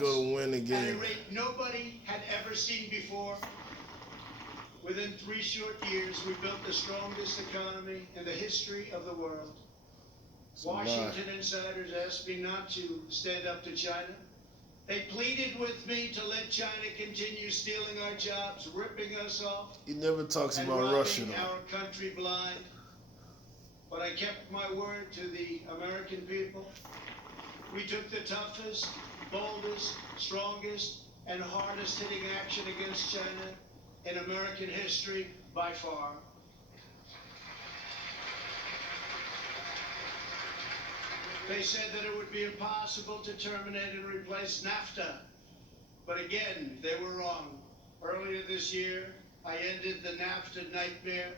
go to win at again. a rate nobody had ever seen before. Within 3 short years, we built the strongest economy in the history of the world. Washington insiders asked me not to stand up to China. They pleaded with me to let China continue stealing our jobs, ripping us off. He never talks and about Russia, robbing though. our country blind. But I kept my word to the American people. We took the toughest, boldest, strongest, and hardest hitting action against China in American history by far. They said that it would be impossible to terminate and replace NAFTA. But again, they were wrong. Earlier this year, I ended the NAFTA nightmare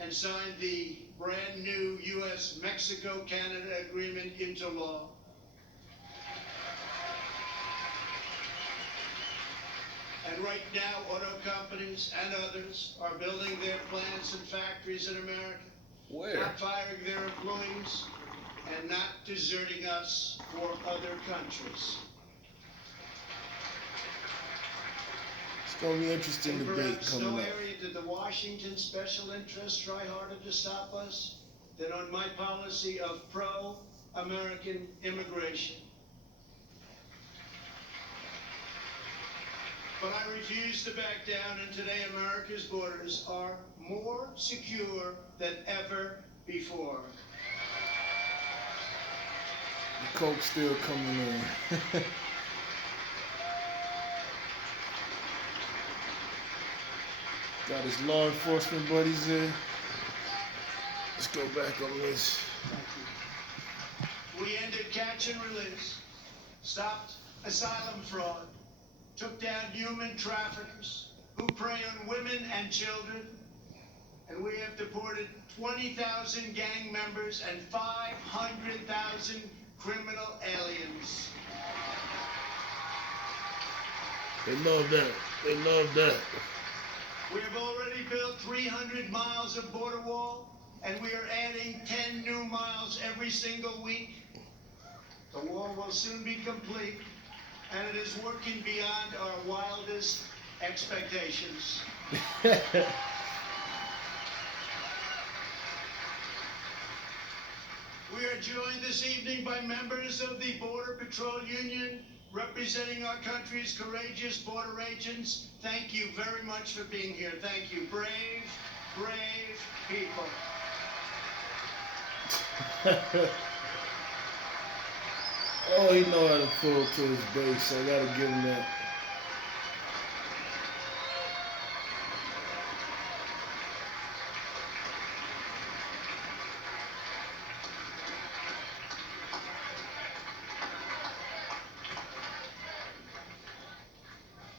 and signed the brand new U.S.-Mexico-Canada agreement into law. And right now, auto companies and others are building their plants and factories in America. Where? Not firing their employees and not deserting us for other countries. It's going to be an interesting debate Perhaps coming no up. area did the Washington special interests try harder to stop us than on my policy of pro-American immigration. But I refuse to back down, and today America's borders are more secure than ever before. The coke's still coming in. Got his law enforcement buddies in. Let's go back on this. We ended catch and release, stopped asylum fraud, took down human traffickers who prey on women and children, and we have deported 20,000 gang members and 500,000 criminal aliens. They love that. They love that. We have already built 300 miles of border wall, and we are adding 10 new miles every single week. The wall will soon be complete, and it is working beyond our wildest expectations. We are joined this evening by members of the Border Patrol Union, representing our country's courageous border agents. Thank you very much for being here. Thank you. Brave, brave people. Oh, he know how to pull to his base. I gotta give him that.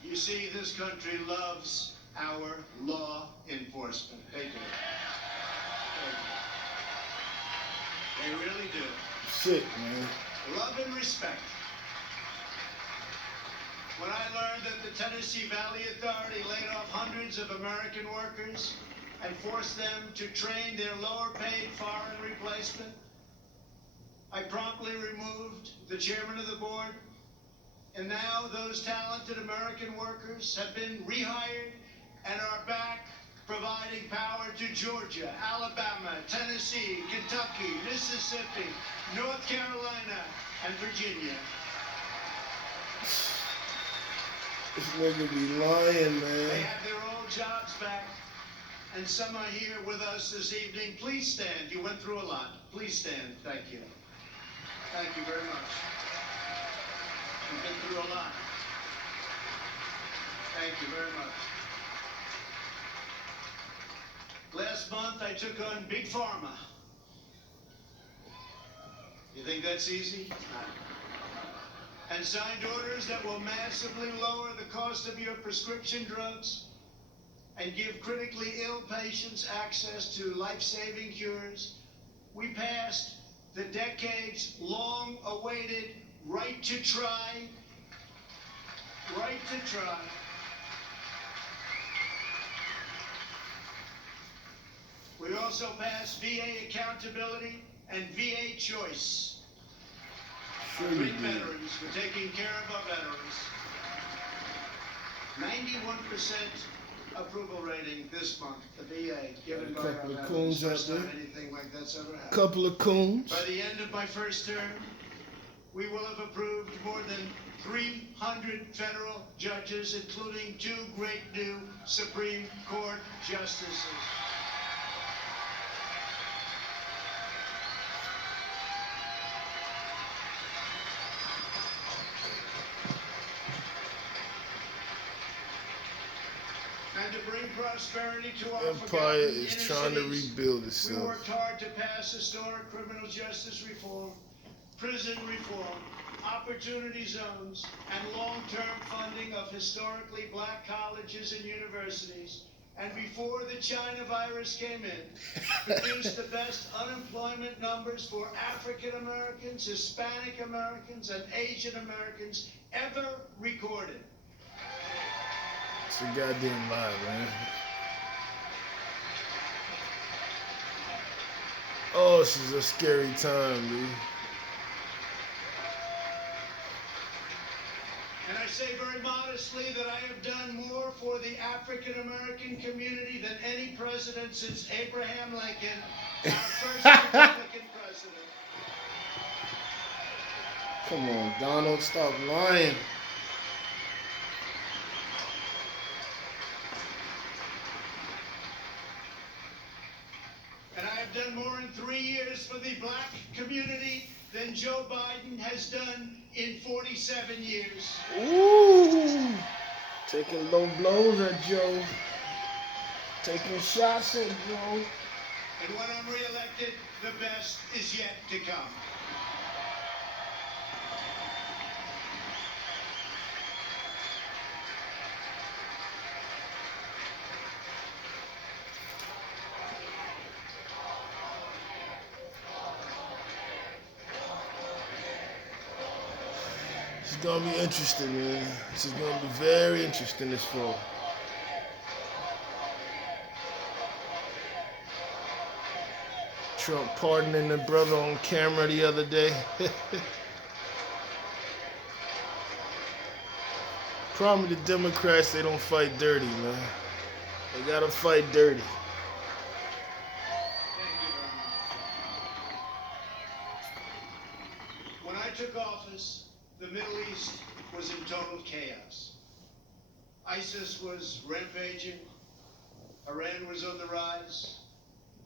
You see, this country loves our law enforcement. They do. They really do. Sick, man. Love and respect. When I learned that the Tennessee Valley Authority laid off hundreds of American workers and forced them to train their lower-paid foreign replacement, I promptly removed the chairman of the board, and now those talented American workers have been rehired and are back providing power to Georgia, Alabama, Tennessee, Kentucky, Mississippi, North Carolina, and Virginia. This nigga be lying, They man. have their old jobs back, and some are here with us this evening. Please stand. You went through a lot. Please stand. Thank you. Thank you very much. You've been through a lot. Thank you very much. Last month, I took on Big Pharma. You think that's easy? And signed orders that will massively lower the cost of your prescription drugs and give critically ill patients access to life-saving cures. We passed the decades-long-awaited right to try. Right to try. We also passed VA accountability and VA choice. Sure Our you great did. veterans, we're taking care of our veterans. 91% approval rating this month, the VA, given by A couple our of coons out first time there. anything like that's ever happened. Couple of coons. By the end of my first term, we will have approved more than 300 federal judges, including 2 great new Supreme Court justices. And to bring prosperity to our Empire forgotten is inner trying to cities, rebuild we itself. worked hard to pass historic criminal justice reform, prison reform, opportunity zones, and long-term funding of historically black colleges and universities. And before the China virus came in, produced the best unemployment numbers for African Americans, Hispanic Americans, and Asian Americans ever recorded. It's a goddamn lie, man. Oh, this is a scary time, dude. And I say very modestly that I have done more for the African American community than any president since Abraham Lincoln, our first Republican president. Come on, Donald, stop lying. And I have done more in 3 years for the black community than Joe Biden has done in 47 years. Ooh, taking low blows at Joe. Taking shots at Joe. And when I'm reelected, the best is yet to come. This is gonna be interesting, man. This is gonna be very interesting this fall. Trump pardoning the brother on camera the other day. Problem with the Democrats, they don't fight dirty, man. They gotta fight dirty. When I took office, the Middle East was in total chaos. ISIS was rampaging, Iran was on the rise,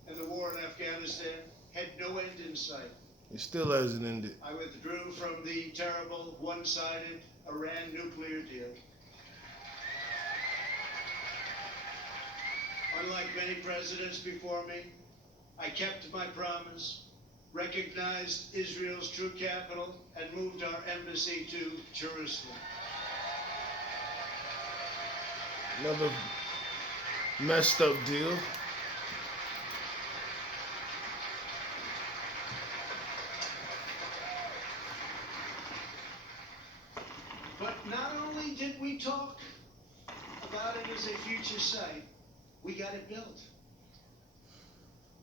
and the war in Afghanistan had no end in sight. It still hasn't ended. I withdrew from the terrible one-sided Iran nuclear deal. Unlike many presidents before me, I kept my promise, recognized Israel's true capital, and moved our embassy to Jerusalem. Another messed up deal. But not only did we talk about it as a future site, we got it built.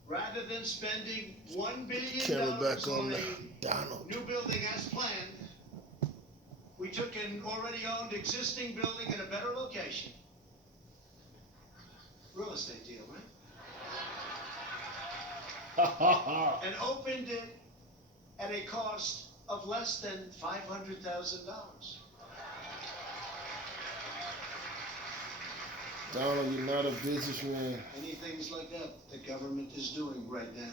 Rather than spending $1 Camera billion back on on the a Donald. new building as planned, we took an already owned existing building in a better location. Real estate deal, right? And opened it at a cost of less than $500,000. Donald, you're not a businessman. Any things like that the government is doing right now.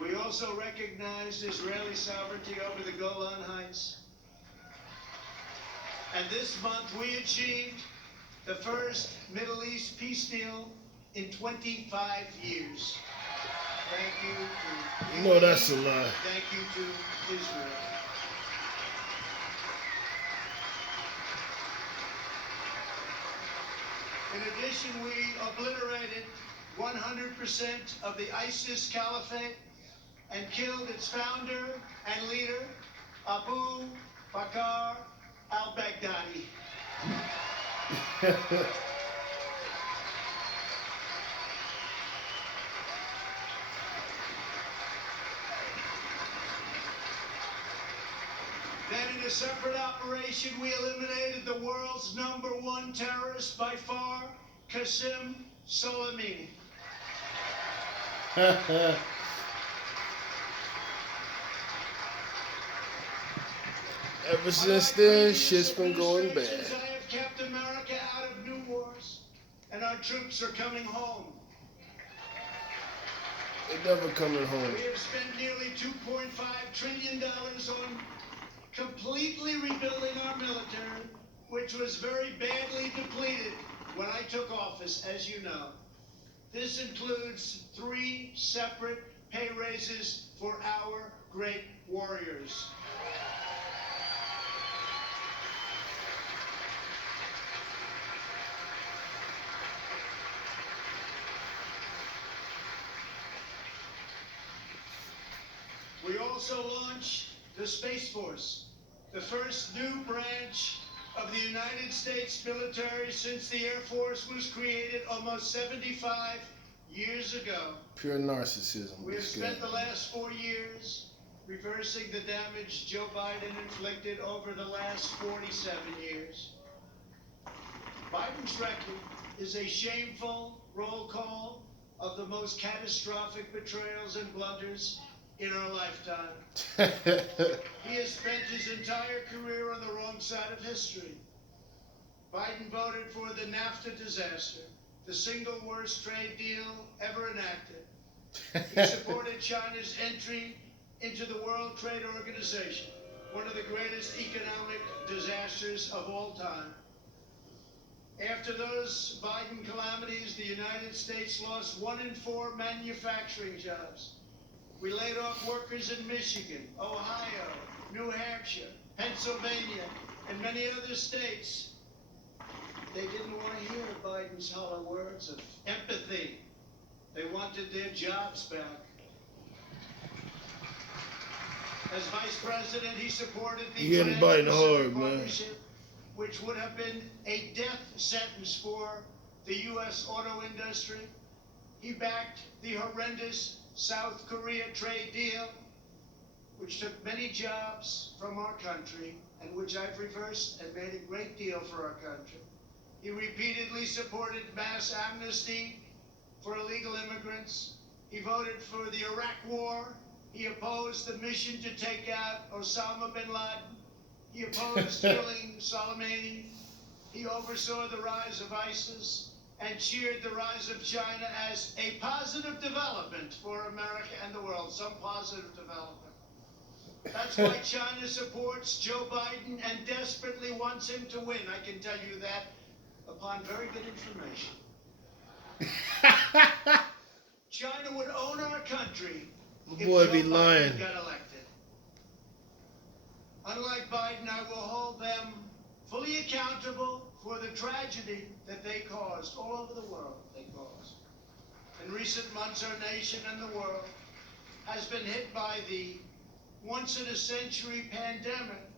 We also recognized Israeli sovereignty over the Golan Heights. And this month we achieved the first Middle East peace deal in 25 years. Thank you to You know that's a lie. Thank you to Israel. In addition, we obliterated 100% of the ISIS caliphate and killed its founder and leader, Abu Bakr al-Baghdadi. Then in a separate operation, we eliminated the world's #1 terrorist by far, Qasem Soleimani. Ever since then, shit's been going bad. I have kept America out of new wars, and our troops are coming home. They're never coming home. We have spent nearly $2.5 trillion on completely rebuilding our military, which was very badly depleted when I took office, as you know. This includes 3 separate pay raises for our great warriors. We also launched the Space Force, the first new branch of the United States military since the Air Force was created almost 75 years ago. Pure narcissism. We have spent the last 4 years reversing the damage Joe Biden inflicted over the last 47 years. Biden's record is a shameful roll call of the most catastrophic betrayals and blunders in our lifetime. He has spent his entire career on the wrong side of history. Biden voted for the NAFTA disaster, the single worst trade deal ever enacted. He supported China's entry into the World Trade Organization, one of the greatest economic disasters of all time. After those Biden calamities, the United States lost 1 in 4 manufacturing jobs. We laid off workers in Michigan, Ohio, New Hampshire, Pennsylvania, and many other states. They didn't want to hear Biden's hollow words of empathy. They wanted their jobs back. As Vice President, he supported the Trans-Pacific Partnership, which would have been a death sentence for the U.S. auto industry. He backed the horrendous South Korea trade deal, which took many jobs from our country and which I've reversed and made a great deal for our country. He repeatedly supported mass amnesty for illegal immigrants. He voted for the Iraq War. He opposed the mission to take out Osama bin Laden. He opposed killing Soleimani. He oversaw the rise of ISIS and cheered the rise of China as a positive development for America and the world, some positive development. That's why China supports Joe Biden and desperately wants him to win. I can tell you that upon very good information. China would own our country if Joe Biden got elected. Unlike Biden, I will hold them fully accountable for the tragedy that they caused all over the world. In recent months, our nation and the world has been hit by the once-in-a-century pandemic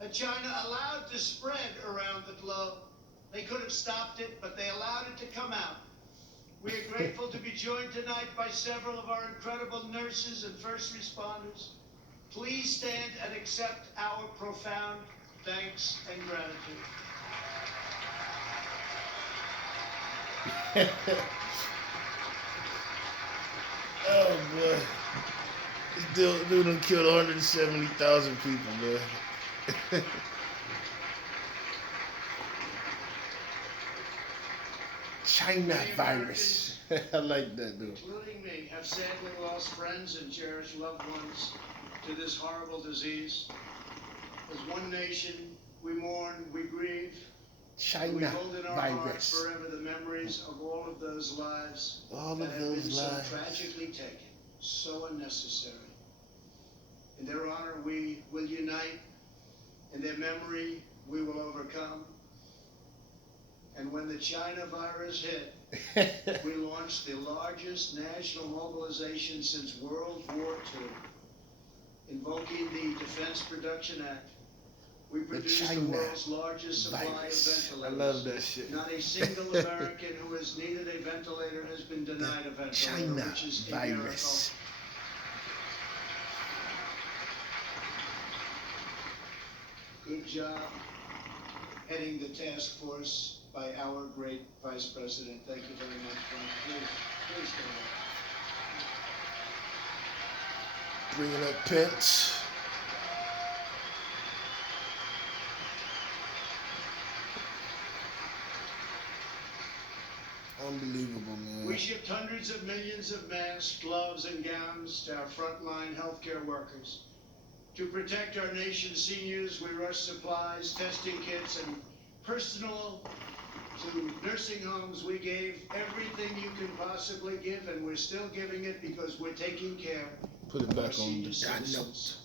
that China allowed to spread around the globe. They could have stopped it, but they allowed it to come out. We are grateful to be joined tonight by several of our incredible nurses and first responders. Please stand and accept our profound thanks and gratitude. Oh, boy. This dude done killed 170,000 people, man. China virus. I like that, dude. Including me, have sadly lost friends and cherished loved ones to this horrible disease. As one nation, we mourn, we grieve. China we hold in our hearts virus. forever the memories of all of those lives All that of have those been lives. so tragically taken, so unnecessary. In their honor, we will unite. In their memory, we will overcome. And when the China virus hit, we launched the largest national mobilization since World War II. Invoking the Defense Production Act, we produced the world's largest supply of ventilators. I love that shit. Not a single American who has needed a ventilator has been denied a ventilator, China which is a miracle. virus. good job heading the task force by our great Vice President. Thank you very much, Frank. Please go ahead. Bringing up Pence. Unbelievable, man. We shipped hundreds of millions of masks, gloves, and gowns to our frontline healthcare workers. To protect our nation's seniors, we rushed supplies, testing kits, and personal to nursing homes. We gave everything you can possibly give, and we're still giving it because we're taking care Put it of our back on senior the citizens.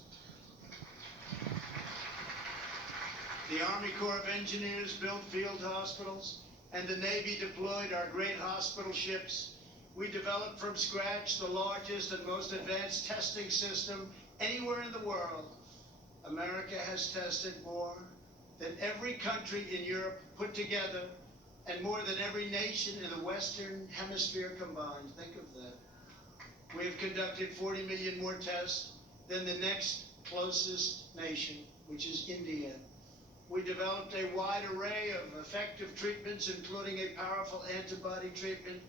The Army Corps of Engineers built field hospitals, and the Navy deployed our great hospital ships. We developed from scratch the largest and most advanced testing system anywhere in the world. America has tested more than every country in Europe put together, and more than every nation in the Western Hemisphere combined. Think of that. We have conducted 40 million more tests than the next closest nation, which is India. We developed a wide array of effective treatments, including a powerful antibody treatment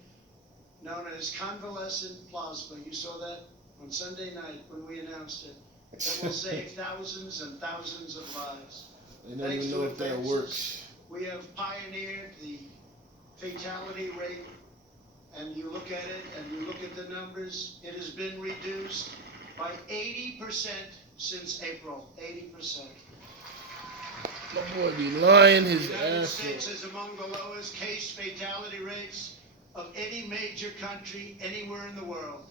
known as convalescent plasma. You saw that on Sunday night when we announced it. That will save thousands and thousands of lives. They don't even know if that works. We have pioneered the fatality rate, and you look at it and you look at the numbers, it has been reduced by 80% since April. 80%. My boy be lying his The United ass States off. is among the lowest case fatality rates of any major country anywhere in the world.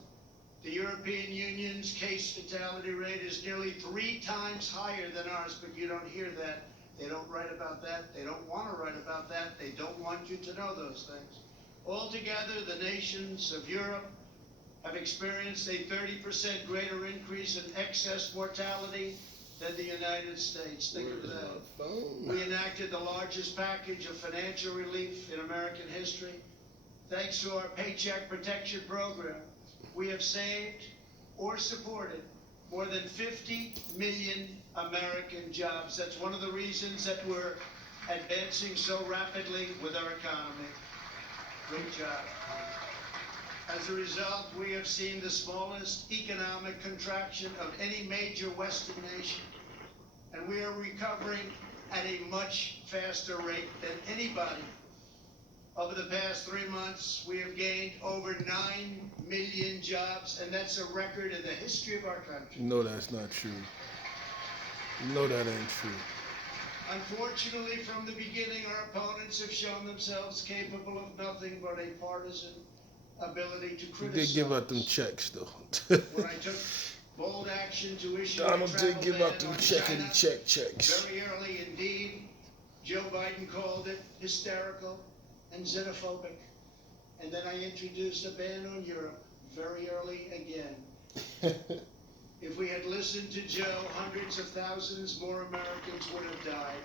The European Union's case fatality rate is nearly 3 times higher than ours, but you don't hear that. They don't write about that. They don't want to write about that. They don't want you to know those things. Altogether, the nations of Europe have experienced a 30% greater increase in excess mortality than the United States. Think of that. We enacted the largest package of financial relief in American history. Thanks to our Paycheck Protection Program, we have saved or supported more than 50 million American jobs. That's one of the reasons that we're advancing so rapidly with our economy. Great job. As a result, we have seen the smallest economic contraction of any major Western nation, and we are recovering at a much faster rate than anybody. Over the past 3 months, we have gained over 9 million jobs, and that's a record in the history of our country. You know that's not true. You know that ain't true. Unfortunately, from the beginning, our opponents have shown themselves capable of nothing but a partisan ability to You criticize. did give out them checks, though. When I took bold action to issue Donald a did travel give ban out them on checking China checks. very early indeed. Joe Biden called it hysterical and xenophobic. And then I introduced a ban on Europe very early again. If we had listened to Joe, hundreds of thousands more Americans would have died.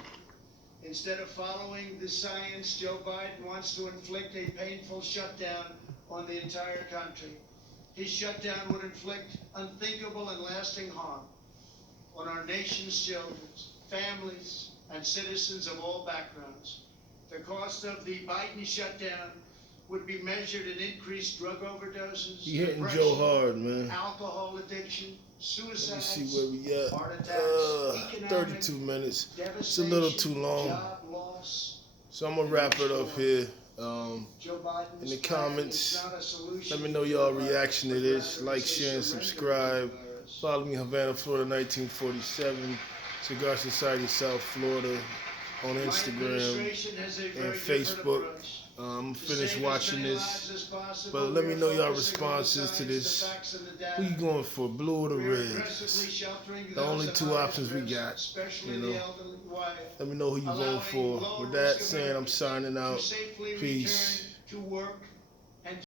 Instead of following the science, Joe Biden wants to inflict a painful shutdown on the entire country. His shutdown would inflict unthinkable and lasting harm on our nation's children, families, and citizens of all backgrounds. The cost of the Biden shutdown would be measured in increased drug overdoses, He hitting depression, Joe hard, man. alcohol addiction, Let me suicides, see where we at. heart attacks, 32 minutes. devastation, It's a little too long. job loss. So I'm going to wrap it up here. Joe Biden's In the plan comments, is not a solution let me know to y'all the virus, reaction to but this. rather Like, it's a share, and surrender subscribe. to the virus. Follow me, Havana, Florida, 1947. Cigar Society, South Florida, on My Instagram administration has a very and different Facebook. approach. I'm To finished save watching as many this. lives as possible, But let we me are know y'all focusing on the responses to science, this. the facts, and the data. Who you going for, blue or the We are red? aggressively sheltering The those only at two highest options we risk, got, especially you know. the elderly and wild, Let me know who you vote allowing for. With that low-risk saying, I'm Americans signing to out. safely Peace. return to work